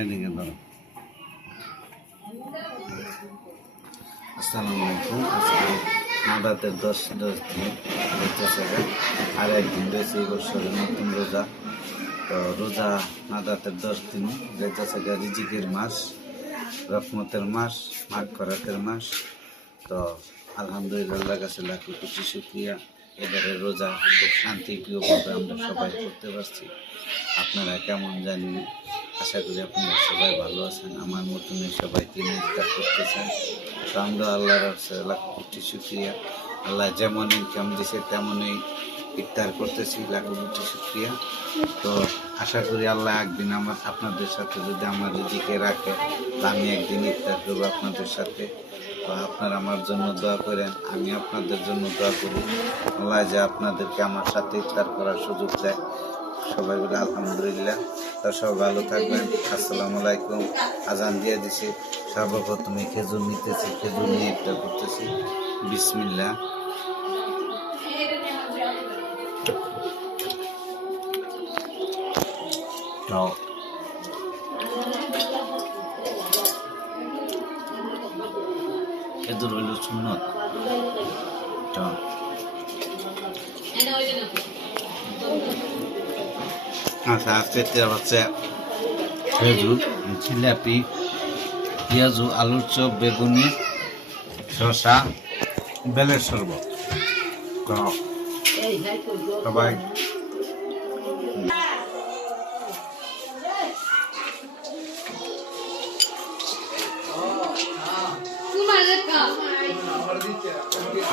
এদিকে ধরো। আসসালামু আলাইকুম। আজকে নাদাতের 10 দিন হইতেছে, আর একদিন রয়েছে এই বছরের নতুন রোজা। তো রোজা নাদাতের 10 দিন যাইতেছে রিজিকের মাস, রহমতের মাস, মাগফিরাতের মাস। তো আলহামদুলিল্লাহ কাছে লাখো কোটি শুকরিয়া, এবারে রোজা খুব শান্তিপ্রিয়ভাবে আমরা সবাই করতে পারছি। আপনারা কেমন জানি, আশা করি আপনারা সবাই ভালো আছেন, আমার মতন সবাই তিনি ইফতার করতেছেন। তো আমরা আল্লাহর লাখো কোটি শুকরিয়া, আল্লাহ যেমন ইনকাম দিছে তেমনই ইফতার করতেছি, লাখো কোটি শুকরিয়া। তো আশা করি আল্লাহ একদিন আপনাদের সাথে যদি আমার রিজিকে রাখে, তো আমি একদিন ইফতার করবো আপনাদের সাথে। তো আপনারা আমার জন্য দোয়া করেন, আমি আপনাদের জন্য দোয়া করি, আল্লাহ যে আপনাদেরকে আমার সাথে ইফতার করার সুযোগ দেয়। সবাই বলে আলহামদুলিল্লাহ। তো সব ভালো থাকবেন। আসসালামু আলাইকুম। আজান দিয়ে দিছি, সর্বপ্রথমে খেজুর নিতেছি, খেজুর নিয়ে ইফতার করতেছি। বিসমিল্লাহ। খেজুর হইল সুন্নত। আচ্ছা, আজকে হচ্ছে খেজুর, জিলাপি, পেঁয়াজু, আলুর চপ, বেগুনি, শসা, বেলের শরবত। সবাই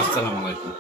আসসালামু আলাইকুম।